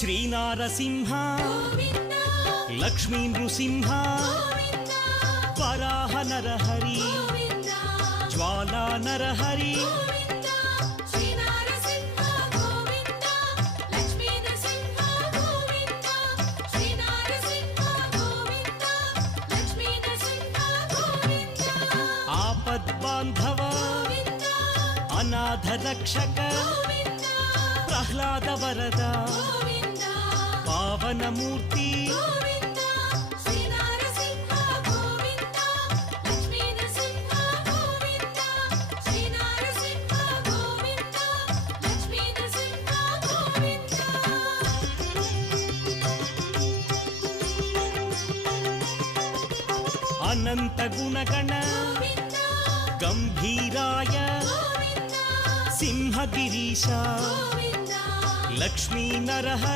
శ్రీనారసింహ లక్ష్మీ నృసింహ వరాహ నరహరి జ్వాలా నరహరి ఆపద్బాంధవ అనాథ రక్షక ప్రహ్లాద వరద పావనమూర్తి అనంత గుణగణ గంభీరాయ సింహగిరీశ లక్ష్మీ నరహరి